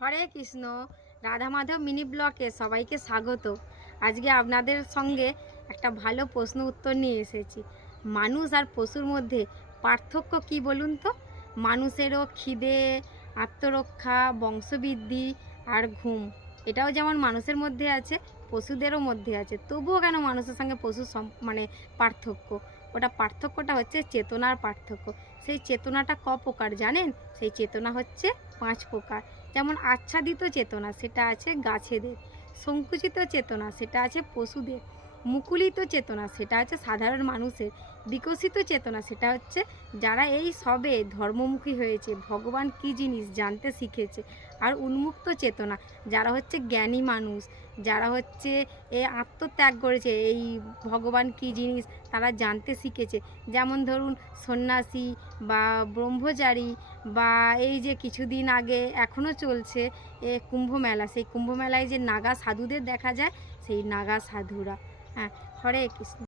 হরে Krishna. Radha Madhav mini ব্লকে সবাইকে স্বাগত। আজকে আপনাদের সঙ্গে একটা ভালো প্রশ্ন উত্তর নিয়ে এসেছি। মানুষ আর পশুর মধ্যে পার্থক্য কি বলুন তো? মানুষেরও খিদে, আত্মরক্ষা, বংশবৃদ্ধি আর ঘুম, এটাও যেমন মানুষের মধ্যে আছে, পশুদেরও মধ্যে আছে। তবুও কেন মানুষের সঙ্গে পশুর মানে পার্থক্য? ওটা পার্থক্যটা হচ্ছে চেতনার পার্থক্য। সেই চেতনাটা ক প্রকার জানেন? সেই চেতনা হচ্ছে 5 প্রকার। যেমন আচ্ছাদিত চেতনা, সেটা আছে গাছেদের। সংকুচিত চেতনা, সেটা আছে পশুদের। মুকুলিত চেতনা, সেটা আছে সাধারণ মানুষের। বিকশিত চেতনা, সেটা হচ্ছে যারা এই সবে ধর্মমুখী হয়েছে, ভগবান কী জিনিস জানতে শিখেছে। আর উন্মুক্ত চেতনা, যারা হচ্ছে জ্ঞানী মানুষ, যারা হচ্ছে আত্মত্যাগ করেছে, এই ভগবান কী জিনিস তারা জানতে শিখেছে। যেমন ধরুন সন্ন্যাসী বা ব্রহ্মচারী, বা এই যে কিছুদিন আগে এখনও চলছে কুম্ভ মেলা, সেই কুম্ভ মেলায় যে নাগা সাধুদের দেখা যায়, সেই নাগা সাধুরা। হ্যাঁ, হরে কৃষ্ণ।